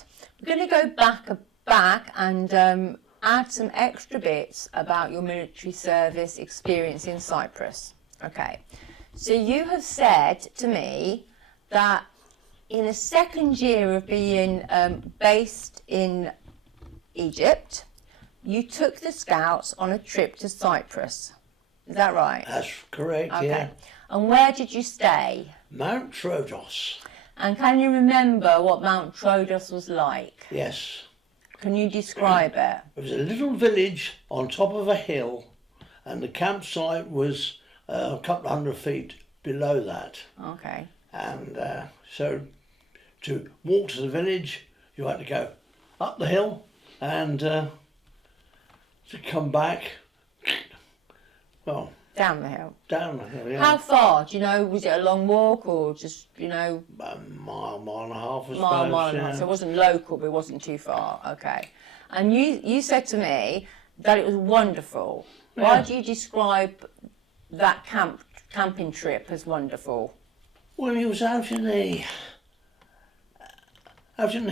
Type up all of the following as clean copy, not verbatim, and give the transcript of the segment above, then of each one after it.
that. We're going to go back and add some extra bits about your military service experience in Cyprus. Okay, so you have said to me that in the second year of being based in Egypt, you took the Scouts on a trip to Cyprus. Is that right? That's correct, Okay. yeah. And where did you stay? Mount Troodos. And can you remember what Mount Troodos was like? Yes. Can you describe it? It was a little village on top of a hill, and the campsite was a couple of 100 feet below that. Okay. And so to walk to the village, you had to go up the hill, and to come back, well, Down the hill. down the hill, yeah. How far? Do you know, was it a long walk or just, you know, About a mile and a half, I suppose. mile and a half? yeah. So it wasn't local, but it wasn't too far. Okay. And you said to me that it was wonderful. Why Yeah. do you describe that camping trip as wonderful? Well, he was out in the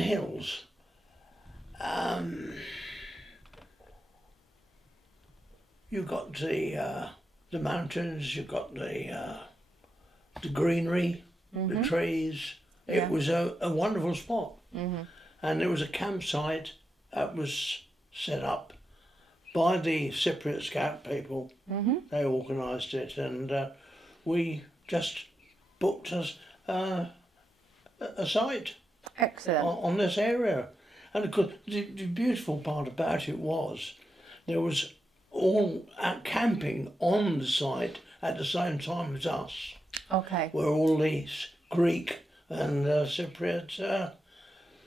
hills. You got the mountains. You got the greenery, the trees. Yeah. It was a wonderful spot, and there was a campsite that was set up by the Cypriot Scout people. They organised it, and we just booked us a site Excellent. on this area. And of course, the beautiful part about it was there was all camping on the site at the same time as us, Okay. were all these Greek and Cypriot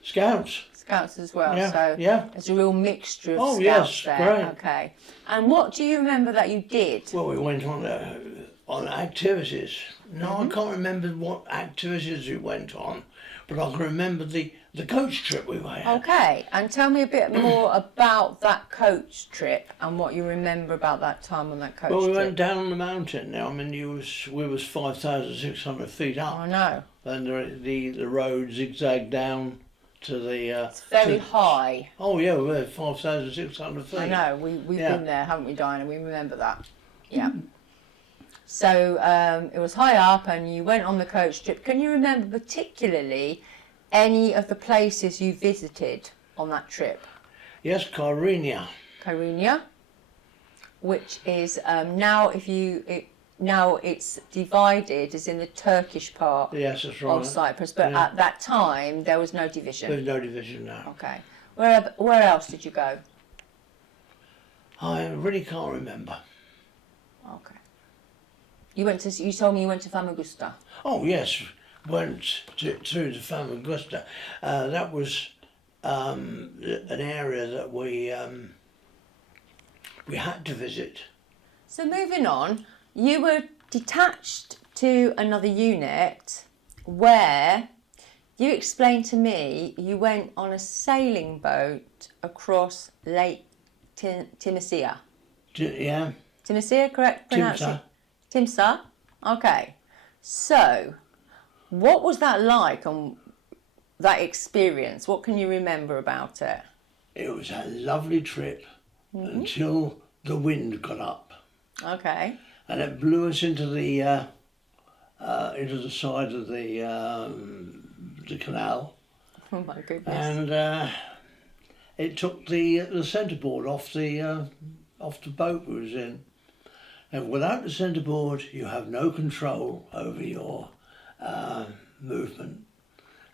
scouts. Scouts as well. Yeah, So yeah. there's a real mixture of Oh, scouts yes, there. great. Okay. And what do you remember that you did? Well, we went on activities. No, I can't remember what activities we went on, but I can remember the coach trip we went on. Okay, and tell me a bit more about that coach trip and what you remember about that time on that coach Well, we trip. went down the mountain. Now, I mean, we was 5,600 feet up, I know. and the road zigzagged down to the. It's very high. Oh yeah, we were 5,600 feet. I know, we've Yeah. been there, haven't we, Diana? We remember that. Yeah. So it was high up and you went on the coach trip. Can you remember particularly any of the places you visited on that trip? Yes, Kyrenia. Kyrenia, which is now it's divided as in the Turkish part Yes, that's right. of Cyprus, but Yeah. at that time there was no division. There's no division now. Okay. Where else did you go? I really can't remember. Okay. You told me you went to Famagusta. Oh yes, went to the Famagusta. That was an area that we had to visit. So moving on, you were detached to another unit where you explained to me you went on a sailing boat across Lake Timisia. Yeah. Timisia, correct pronunciation? Timsah. Timsah? Okay. So, what was that like on that experience? What can you remember about it? It was a lovely trip until the wind got up. Okay. And it blew us into the side of the canal, Oh my goodness. and it took the centreboard off the boat we was in. And without the centreboard, you have no control over your movement.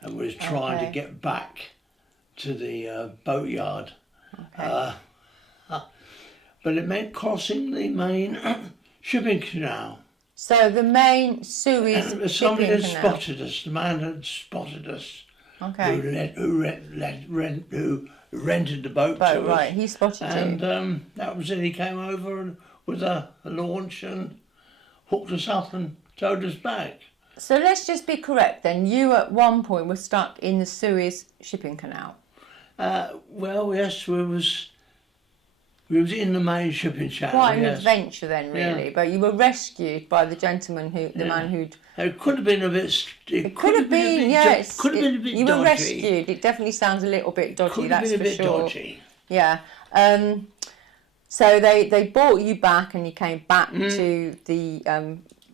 And we was trying to get back to the boatyard. Okay. But it meant crossing the main shipping canal. So the main Suez Somebody shipping had canal. spotted us. The man had spotted us. Okay. Who rented the boat to us. Right, he spotted And you. that was it. He came over and with a launch and hooked us up and towed us back. So let's just be correct then. You at one point were stuck in the Suez shipping canal. Well, yes, we was We was in the main shipping channel. Quite an yes. adventure then, really. Yeah. But you were rescued by the gentleman the man who'd. It could have been a bit. It could have been, yes. Could have been a bit you dodgy. were rescued. It definitely sounds a little bit dodgy. Could have that's been a for bit sure. dodgy. Yeah. So they brought you back, and you came back to the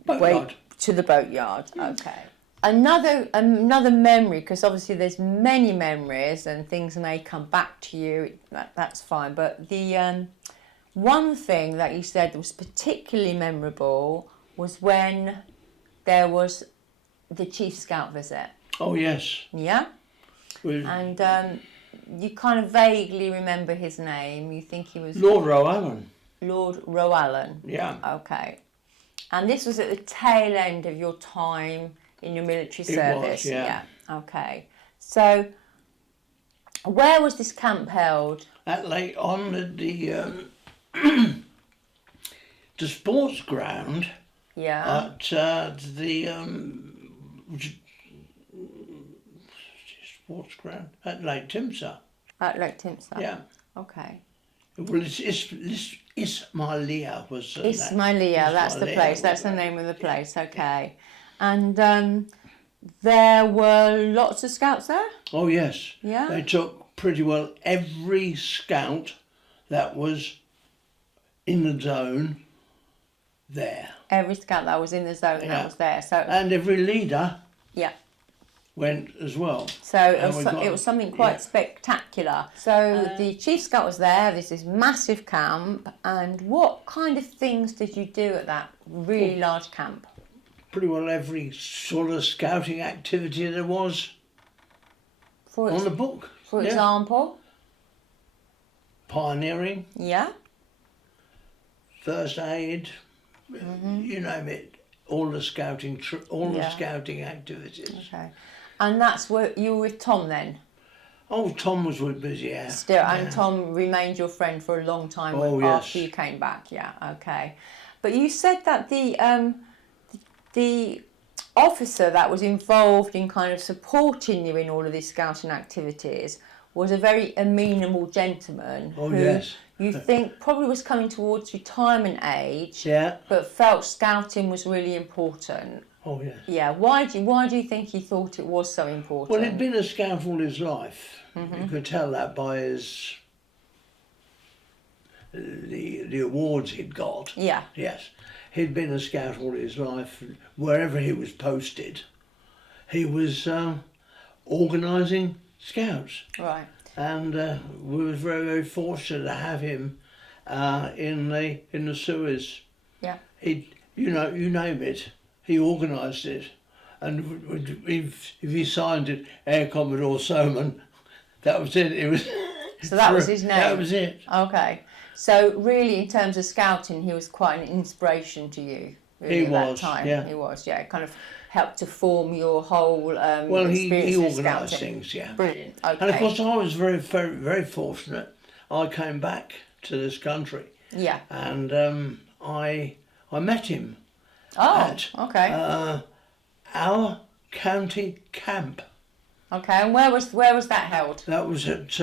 Boatyard. to the boatyard. Okay. Another memory, because obviously there's many memories and things may come back to you. That's fine. But the one thing that you said was particularly memorable was when there was the Chief Scout visit. Oh yes. Yeah. And you kind of vaguely remember his name. You think he was Lord Rowan. Lord Rowan. Yeah. Okay. And this was at the tail end of your time in your military service. Was, yeah. Okay. So, where was this camp held? At Lake on the the sports ground. Yeah. At the sports ground at Lake Timsah. At Lake Timsah. Yeah. Okay. Well, Ismailia was. Ismailia, that's the place. That's the name of the place. Okay. And there were lots of scouts there? Oh yes. Yeah. They took pretty well every scout that was in the zone there. Every scout that was in the zone that was there. So. And every leader. Yeah. Went as well. So it was something quite spectacular. So the Chief Scout was there, this is massive camp, and what kind of things did you do at that really large camp? Pretty well every sort of scouting activity there was on the book. For example? Pioneering. Yeah. First aid, you name it. All the scouting, the scouting activities. Okay. And that's where you were with Tom then? Oh, Tom was with us, yeah. Still, and Tom remained your friend for a long time after you came back, yeah, okay. But you said that the officer that was involved in kind of supporting you in all of these scouting activities was a very amenable gentleman who you think probably was coming towards retirement age, but felt scouting was really important. Oh yes. Yeah. Why do you think he thought it was so important? Well, he'd been a scout all his life. You could tell that by his the awards he'd got. Yeah. Yes. He'd been a scout all his life. Wherever he was posted, he was organising scouts. Right. And we was very, very fortunate to have him in the Suez. Yeah. You name it. He organised it, and if he signed it, Air Commodore Soman, that was it. It was. So that was his name. That was it. Okay. So really, in terms of scouting, he was quite an inspiration to you. Really, He at was. that time. Yeah. He was. Yeah. It kind of helped to form your whole Well, he experience with organised scouting. things. Yeah. Brilliant. Okay. And of course, I was very, very, very fortunate. I came back to this country. Yeah. And I met him. Oh. Okay. Our county camp. Okay. And where was that held? That was at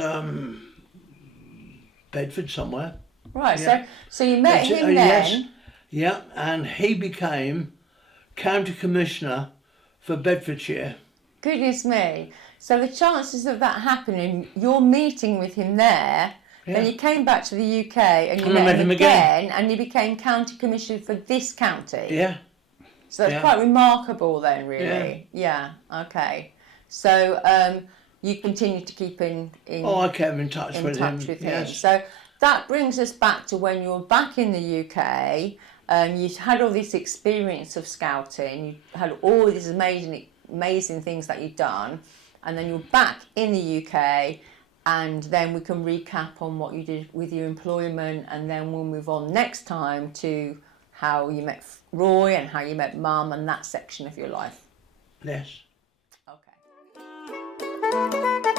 Bedford somewhere. Right. Yeah. So you met him then. Yes. Yeah, and he became county commissioner for Bedfordshire. Goodness me. So the chances of that happening, you're meeting with him there, then you came back to the UK and you met him again, and you became county commissioner for this county. Yeah. So that's quite remarkable then, really. Yeah. Okay. So you continue to keep in I kept in touch with him. Yes. So that brings us back to when you were back in the UK. You had all this experience of scouting. You had all these amazing things that you'd done, and then you're back in the UK. And then we can recap on what you did with your employment, and then we'll move on next time to how you met Roy and how you met Mum and that section of your life. Yes. Okay.